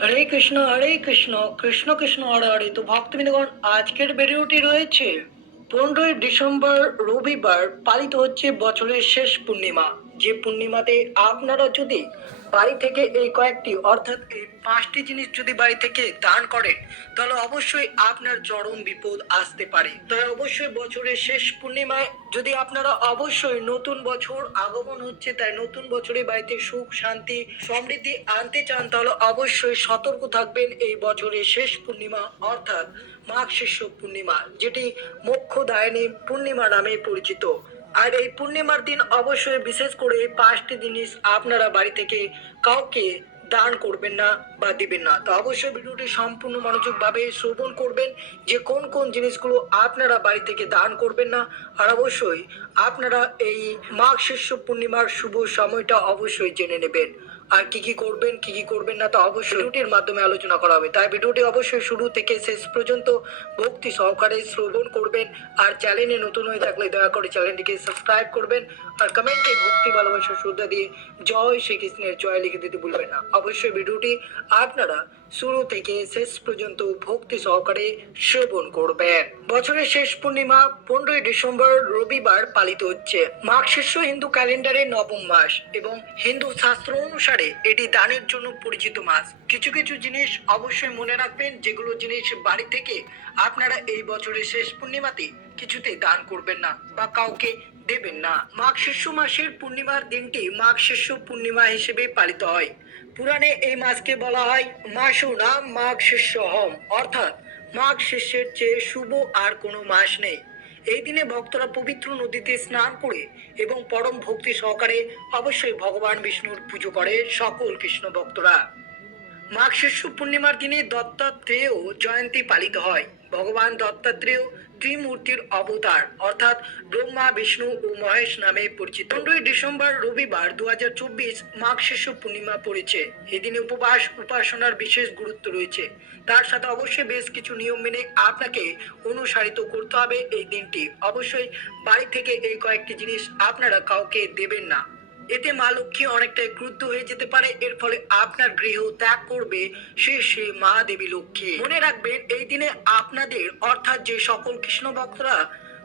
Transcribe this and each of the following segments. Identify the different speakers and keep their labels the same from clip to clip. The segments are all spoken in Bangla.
Speaker 1: হরে কৃষ্ণ হরে কৃষ্ণ কৃষ্ণ কৃষ্ণ, হরে হরে। তো ভক্তবৃন্দগণ, আজকের ভিডিওটি রয়েছে। পনেরোই ডিসেম্বর রবিবার পালিত হচ্ছে বছরের শেষ পূর্ণিমা। যে পূর্ণিমাতে আপনারা যদি বাড়ি থেকে এই কয়েকটি, অর্থাৎ এই পাঁচটি জিনিস যদি বাড়ি থেকে দান করেন, তাহলে অবশ্যই আপনার চরম বিপদ আসতে পারে। তাই অবশ্যই বছরের শেষ পূর্ণিমায় যদি আপনারা অবশ্যই নতুন বছর আগমন হচ্ছে, তাই নতুন বছরে বাড়িতে সুখ, শান্তি, সমৃদ্ধি আনতে চান, তাহলে অবশ্যই সতর্ক থাকবেন এই বছরের শেষ পূর্ণিমা, অর্থাৎ মাঘ শিষ্য পূর্ণিমা, যেটি মোক্ষ দায়নী পূর্ণিমা নামে পরিচিত। আর এই পূর্ণিমার দিন অবশ্যই বিশেষ করে পাঁচটি জিনিস আপনারা বাড়ি থেকে কাউকে দান করবেন না বা দিবেন না। তো অবশ্যই ভিডিওটি সম্পূর্ণ মনোযোগভাবে শ্রবণ করবেন। যে কোন কোন জিনিসগুলো আপনারা বাড়ি থেকে দান করবেন না, আর অবশ্যই আপনারা এই মাঘ শিষ্য পূর্ণিমার শুভ সময়টা অবশ্যই জেনে নেবেন। আর কি কি করবেন, কি কি করবেন না, তা অবশ্যই ভিডিওটির মাধ্যমে আলোচনা করা হবে। তাই ভিডিওটি অবশ্যই শুরু থেকে শেষ পর্যন্ত ভক্তি সহকারে শ্রবণ করবেন আর চ্যানেলে নতুন হয়ে থাকলে দয়া করে চ্যানেলটিকে সাবস্ক্রাইব করবেন আর কমেন্টে ভক্তি, ভালোবাসা, শ্রদ্ধা দিয়ে জয় শ্রীকৃষ্ণের জয় লিখে দিতে ভুলবেন না। অবশ্যই ভিডিওটি আপনারা শুরু থেকে শেষ পর্যন্ত ভক্তি সহকারে শ্রবণ করবেন। বছরের শেষ পূর্ণিমা পনেরোই ডিসেম্বর রবিবার পালিত হচ্ছে। মাঘ হিন্দু ক্যালেন্ডারের নবম মাস এবং হিন্দু শাস্ত্র অনুসারে এটি দানের জন্য পরিচিত মাস কিছু কিছু জিনিস অবশ্যই মনে রাখবেন, যেগুলো জিনিস বাড়ি থেকে আপনারা এই বছরের শেষ পূর্ণিমাতে কিছুতেই দান করবেন না বা কাউকে দেবেন না। মাঘ শীর্ষ মাসের পূর্ণিমার দিনটি মাঘ শীর্ষ পূর্ণিমা হিসেবে পালিত হয়। পুরাণে এই মাসকে বলা হয় মাসুনা মাঘ শিষ্য হম অর্থাৎ মাঘ শিষ্যের চেয়ে শুভ আর কোনো মাস নেই। এই দিনে ভক্তরা পবিত্র নদীতে স্নান করে এবং পরম ভক্তি সহকারে অবশ্যই ভগবান বিষ্ণুর পুজো করে সকল কৃষ্ণ ভক্তরা। মাঘ শিষ্য পূর্ণিমার দিনে দত্তাত্রেয় জয়ন্তী পালিত হয়। ভগবান দত্তাত্রেয় ত্রিমূর্তির অবতার, অর্থাৎ ব্রহ্মা, বিষ্ণু ও মহেশ নামে পরিচিত। পনেরোই ডিসেম্বর রবিবার দু হাজার চব্বিশ মাঘ শিষ্য পূর্ণিমা পড়েছে। এই দিনে উপবাস, উপাসনার বিশেষ গুরুত্ব রয়েছে। তার সাথে অবশ্যই বেশ কিছু নিয়ম মেনে আপনাকে অনুসারিত করতে হবে এই দিনটি। অবশ্যই বাড়ি থেকে এই কয়েকটি জিনিস আপনারা কাউকে দেবেন না। এতে মা লক্ষ্মী অনেকটাই ক্রুদ্ধ হয়ে যেতে পারে। এর ফলে আপনার গৃহ ত্যাগ করবে সে মা দেবী লক্ষ্মী। মনে রাখবেন, এই দিনে আপনাদের, অর্থাৎ যে সকল কৃষ্ণ ভক্তরা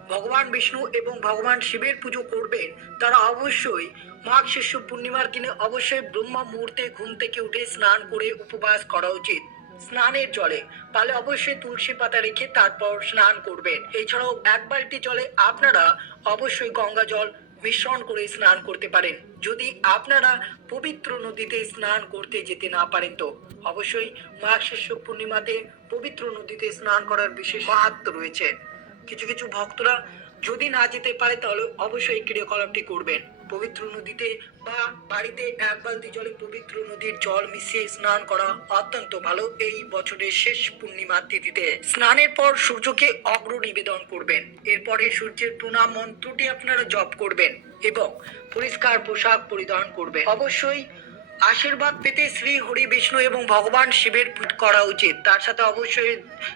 Speaker 1: ভগবান বিষ্ণু এবং ভগবান শিবের পুজো করবেন, তারা অবশ্যই মাঘ শিষ্য পূর্ণিমার দিনে অবশ্যই ব্রহ্মা মুহূর্তে ঘুম থেকে উঠে স্নান করে উপবাস করা উচিত। স্নানের জলে। পালে অবশ্যই তুলসী পাতা রেখে তারপর স্নান করবেন। এছাড়াও এক বালতি জলে আপনারা অবশ্যই গঙ্গা জল মিশ্রণ করে স্নান করতে পারেন। যদি আপনারা পবিত্র নদীতে স্নান করতে যেতে না পারেন তো অবশ্যই মাঘ শিষ্য পূর্ণিমাতে পবিত্র নদীতে স্নান করার বিশেষ মাহাত্ম রয়েছে। কিছু কিছু ভক্তরা যদি না যেতে পারে তাহলে অবশ্যই ক্রিয়াকলাপটি করবেন। পবিত্র নদীতে বা বাড়িতে এক বালতি জলে পবিত্র নদীর জল মিশিয়ে স্নান করা অত্যন্ত ভালো এই বছরের শেষ পূর্ণিমা তিথিতে। স্নানের পর সূর্যকে অগ্র নিবেদন করবেন। এরপরে সূর্যের প্রণাম মন্ত্রটি আপনারা জপ করবেন এবং পরিষ্কার পোশাক পরিধান করবেন। অবশ্যই আশীর্বাদ পেতে শ্রী হরি বিষ্ণু এবং ভগবান শিবের পুজো করা উচিত। তার সাথে অবশ্যই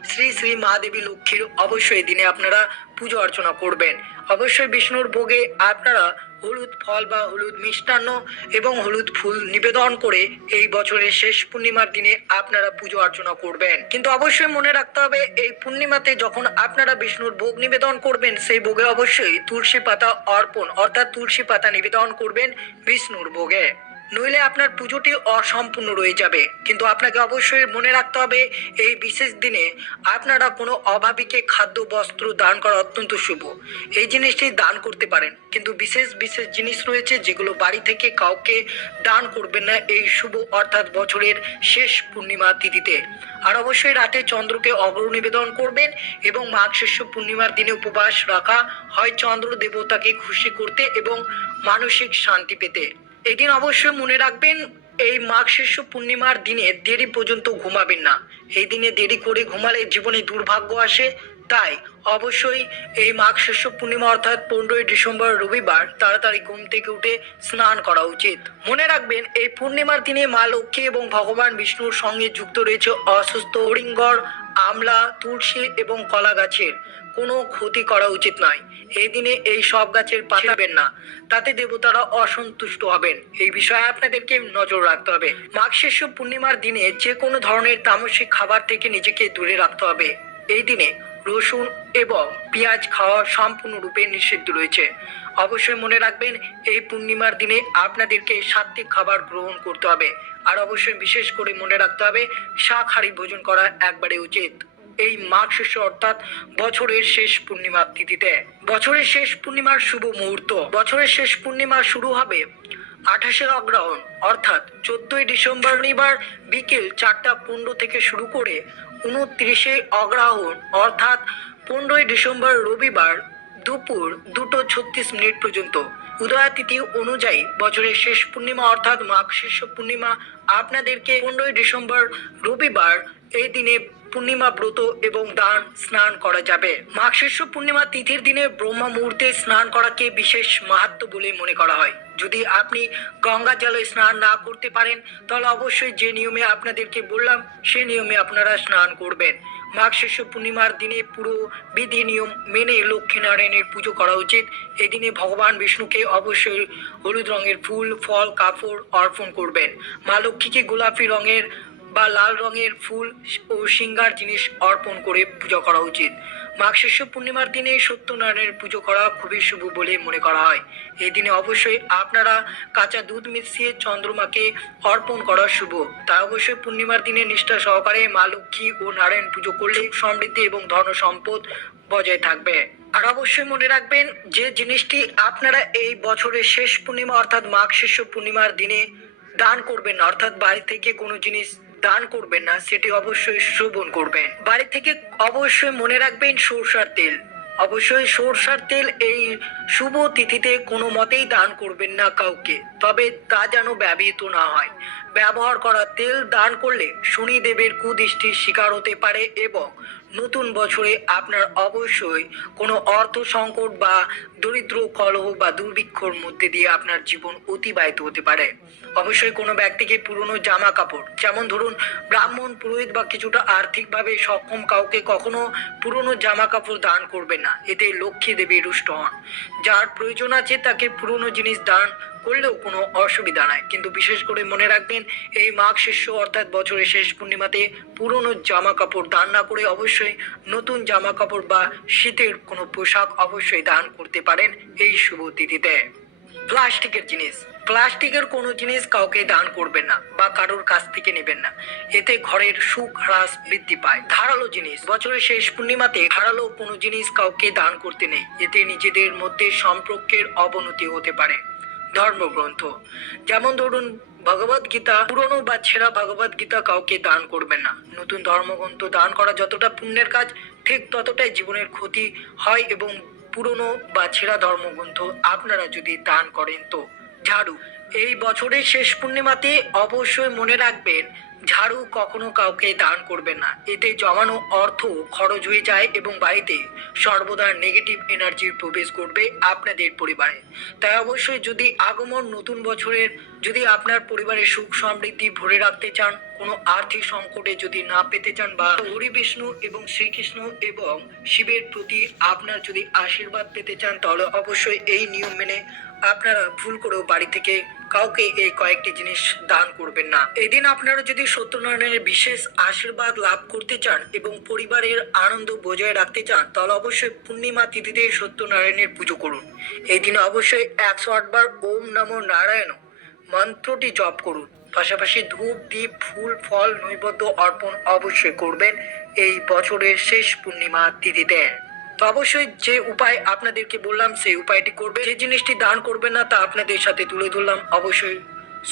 Speaker 1: শ্রী শ্রী মা দেবী লক্ষ্মীর অবশ্যই দিনে আপনারা পুজো অর্চনা করবেন। অবশ্যই বিষ্ণুর ভোগে আপনারা হলুদ ফল বা হলুদ মিষ্টান্ন এবং হলুদ ফুল নিবেদন করে এই বছরের শেষ পূর্ণিমার দিনে আপনারা পুজো অর্চনা করবেন। কিন্তু অবশ্যই মনে রাখতে হবে, এই পূর্ণিমাতে যখন আপনারা বিষ্ণুর ভোগ নিবেদন করবেন, সেই ভোগে অবশ্যই তুলসী পাতা অর্পণ, অর্থাৎ তুলসী পাতা নিবেদন করবেন বিষ্ণুর ভোগে। নইলে আপনার পুজোটি অসম্পূর্ণ রয়ে যাবে। কিন্তু আপনাকে অবশ্যই মনে রাখতে হবে, এই বিশেষ দিনে আপনারা কোনো অভাবীকে খাদ্য, বস্ত্র দান করা অত্যন্ত শুভ। এই জিনিসটি দান করতে পারেন। কিন্তু বিশেষ বিশেষ জিনিস রয়েছে যেগুলো বাড়ি থেকে কাউকে দান করবেন না এই শুভ, অর্থাৎ বছরের শেষ পূর্ণিমা তিথিতে। আর অবশ্যই রাতে চন্দ্রকে অগ্র নিবেদন করবেন এবং মাঘ শিষ্য পূর্ণিমার দিনে উপবাস রাখা। হয় চন্দ্র দেবতাকে খুশি করতে এবং মানসিক শান্তি পেতে। এদিন অবশ্যই মনে রাখবেন, এই মাঘ শীর্ষ পূর্ণিমার দিনে দেরি পর্যন্ত ঘুমাবেন না। এই দিনে দেরি করে ঘুমালে জীবনে দুর্ভাগ্য আসে। তাই অবশ্যই এই মাঘ শীর্ষ পূর্ণিমা অর্থাৎ পনেরোই ডিসেম্বর রবিবার তাড়াতাড়ি ঘুম থেকে উঠে স্নান করা উচিত। মনে রাখবেন, এই পূর্ণিমার দিনে মা লক্ষ্মী এবং ভগবান বিষ্ণুর সঙ্গে যুক্ত রয়েছে অসুস্থ হরিঙ্গর আমলা, তুলসী এবং কলা গাছের কোনো ক্ষতি করা উচিত নয়। এই দিনে এই সব গাছের পাতাবেন না। তাতে দেবতারা অসন্তুষ্ট হবেন। এই বিষয়ে আপনাদেরকে নজর রাখতে হবে। মাঘ শেষ পূর্ণিমার দিনে যে কোনো ধরনের তামসিক খাবার থেকে নিজেকে দূরে রাখতে হবে। এই দিনে রসুন এবং পেঁয়াজ খাওয়া সম্পূর্ণরূপে নিষিদ্ধ রয়েছে। অবশ্যই মনে রাখবেন, এই পূর্ণিমার দিনে আপনাদেরকে সাত্বিক খাবার গ্রহণ করতে হবে। আর অবশ্যই বিশেষ করে মনে রাখতে হবে শাকহারী ভোজন করা একবারে উচিত। এই মাঘ শেষ অর্থাৎ বছরের শেষ পূর্ণিমার তিথিতে। বছরের শেষ পূর্ণিমার শুভ মুহূর্ত। বছরের শেষ পূর্ণিমা শুরু হবে আঠাশে অগ্রহণ অর্থাৎ চোদ্দই ডিসেম্বর শনিবার বিকেল চারটা পনেরো থেকে শুরু করে উনত্রিশে অগ্রহণ অর্থাৎ পনেরোই ডিসেম্বর রবিবার দুপুর দুটো ছত্রিশ মিনিট পর্যন্ত। উদয়া তিথি অনুযায়ী বছরের শেষ পূর্ণিমা, অর্থাৎ মাঘ শেষ পূর্ণিমা, আপনাদেরকে পনেরোই ডিসেম্বর রবিবার এই দিনে পূর্ণিমা ব্রত এবং দান স্নান করা যাবে। মাঘ শেষ পূর্ণিমা তিথির দিনে ব্রহ্মা মুহূর্তে স্নান করাকে বিশেষ মাহাত্ম বলে মনে করা হয়। যদি আপনি গঙ্গা জলে স্নান না করতে পারেন, তাহলে অবশ্যই যে নিয়মে আপনাদেরকে বললাম, সে নিয়মে আপনারা স্নান করবেন। মাঘ শেষ পূর্ণিমার দিনে পুরো বিধি নিয়ম মেনে লক্ষ্মীনারায়ণের পুজো করা উচিত। এদিনে ভগবান বিষ্ণুকে অবশ্যই হলুদ রঙের ফুল, ফল, কাপড় অর্পণ করবেন। মা লক্ষ্মীকে গোলাপি রঙের বা লাল রঙের ফুল ও সিঙ্গার জিনিস অর্পণ করে পুজো করা উচিত। মাঘ শেষ পূর্ণিমার দিনে সত্যনারায়ণের পুজো করা খুবই শুভ বলে মনে করা হয়। এই দিনে অবশ্যই আপনারা কাঁচা দুধ মিশিয়ে চন্দ্রমাকে অর্পণ করা শুভ। তা অবশ্যই পূর্ণিমার দিনে নিষ্ঠা সহকারে মা লক্ষ্মী ও নারায়ণ পুজো করলে সমৃদ্ধি এবং ধন সম্পদ বজায় থাকবে। আর অবশ্যই মনে রাখবেন, যে জিনিসটি আপনারা এই বছরের শেষ পূর্ণিমা অর্থাৎ মাঘ শেষ পূর্ণিমার দিনে দান করবেন, অর্থাৎ বাড়ি থেকে কোনো জিনিস দান করবেন না, সেটি অবশ্যই শ্রবণ করবেন। বাড়ি থেকে অবশ্যই মনে রাখবেন সরষার তেল। অবশ্যই সরষার তেল এই শুভ তিথিতে কোনো মতেই দান করবেন না কাউকে, তবে তা যেন ব্যবহৃত না হয়। ব্যবহার করা তেল দান করলে শনিদেবের কুদৃষ্টির শিকার হতে পারে এবং নতুন বছরে আপনার অবশ্যই কোনো অর্থ সংকট বা দরিদ্র কলহ বা দুর্ভিক্ষর মধ্যে দিয়ে আপনার জীবন অতিবাহিত হতে পারে। অবশ্যই কোনো ব্যক্তিকে পুরনো জামা কাপড়, যেমন ধরুন ব্রাহ্মণ, পুরোহিত বা কিছুটা আর্থিকভাবে সক্ষম কাউকে কখনো পুরনো জামা কাপড় দান করবে না। এতে লক্ষ্মী দেবী রুষ্ট হন। যার প্রয়োজন আছে তাকে পুরনো জিনিস দান করলেও কোনো অসুবিধা নাই। কিন্তু বিশেষ করে মনে রাখবেন, এই মাঘ শিষ্য অর্থাৎ বছরের শেষ পূর্ণিমাতে পুরনো জামা কাপড় দান না করে অবশ্যই নতুন জামা কাপড় বা শীতের কোনো পোশাক অবশ্যই দান করতে পারেন এই শুভ তিথিতে। প্লাস্টিকের জিনিস। প্লাস্টিকের কোনো জিনিস কাউকে দান করবেন না বা কারোর কাছ থেকে নেবেন না। এতে ঘরের সুখ, হ্রাস বৃদ্ধি পায়। ধারালো জিনিস। বছরের শেষ পূর্ণিমাতে ধারালো কোনো জিনিস কাউকে দান করতে নেই। এতে নিজেদের মধ্যে সম্পর্কের অবনতি হতে পারে। ধর্মগ্রন্থ। যেমন ধরুন, ভগবত গীতা, পুরনো বা ছেঁড়া ভগবত গীতা কাউকে দান করবেন না। নতুন ধর্মগ্রন্থ দান করা যতটা পুণ্যের কাজ, ঠিক ততটাই জীবনের ক্ষতি হয় এবং পুরনো বা ছেঁড়া ধর্মগ্রন্থ আপনারা যদি দান করেন তো। ঝাড়ু, এই বছরের শেষ পূর্ণিমাতে অবশ্যই মনে রাখবেন ঝাড়ু কখনো কাউকে দান করবেন না। এতে জমানো অর্থ খরচ হয়ে যায় এবং বাড়িতে সর্বদা নেগেটিভ এনার্জির প্রবেশ করবে আপনাদের পরিবারে। তাই অবশ্যই যদি আগমন নতুন বছরের, যদি আপনার পরিবারের সুখ সমৃদ্ধি ভরে রাখতে চান, কোনো আর্থিক সংকটে যদি না পেতে চান বা হরি বিষ্ণু এবং শ্রীকৃষ্ণ এবং শিবের প্রতি আপনার যদি আশীর্বাদ পেতে চান, তাহলে অবশ্যই এই নিয়ম মেনে আপনারা ভুল করেও বাড়ি থেকে কাউকে এই কয়েকটি জিনিস দান করবেন না। এদিন আপনারা যদি সত্যনারায়ণের বিশেষ আশীর্বাদ লাভ করতে চান এবং পরিবারের আনন্দ বজায় রাখতে চান, তাহলে অবশ্যই পূর্ণিমা তিথিতে সত্যনারায়ণের পুজো করুন। এই দিন অবশ্যই একশো আটবার ওম নমো নারায়ণ মন্ত্রটি জপ করুন। পাশাপাশি ধূপ দ্বীপ ফুল, ফল, নৈবদ্য অর্পণ অবশ্যই করবেন এই বছরের শেষ পূর্ণিমা তিথিতে। তো অবশ্যই যে উপায় আপনাদেরকে বললাম, সেই উপায়টি করবে। যে জিনিসটি দান করবেন না, তা আপনাদের সাথে তুলে ধরলাম। অবশ্যই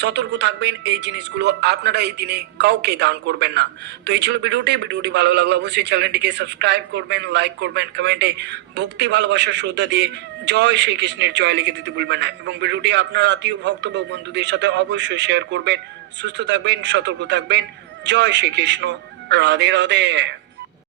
Speaker 1: সতর্ক থাকবেন, এই জিনিসগুলো আপনারা এই দিনে কাউকে দান করবেন না। তো এই ছিল ভিডিওটি। ভিডিওটি ভালো লাগল অবশ্যই চ্যানেলটিকে সাবস্ক্রাইব করবেন, লাইক করবেন, কমেন্টে ভক্তি, ভালোবাসা, শ্রদ্ধা দিয়ে জয় শ্রীকৃষ্ণের জয় লিখে দিতে ভুলবেন না। এবং ভিডিওটি আপনার আত্মীয়, ভক্ত বা বন্ধুদের সাথে অবশ্যই শেয়ার করবেন। সুস্থ থাকবেন, সতর্ক থাকবেন। জয় শ্রীকৃষ্ণ। রাধে রাধে।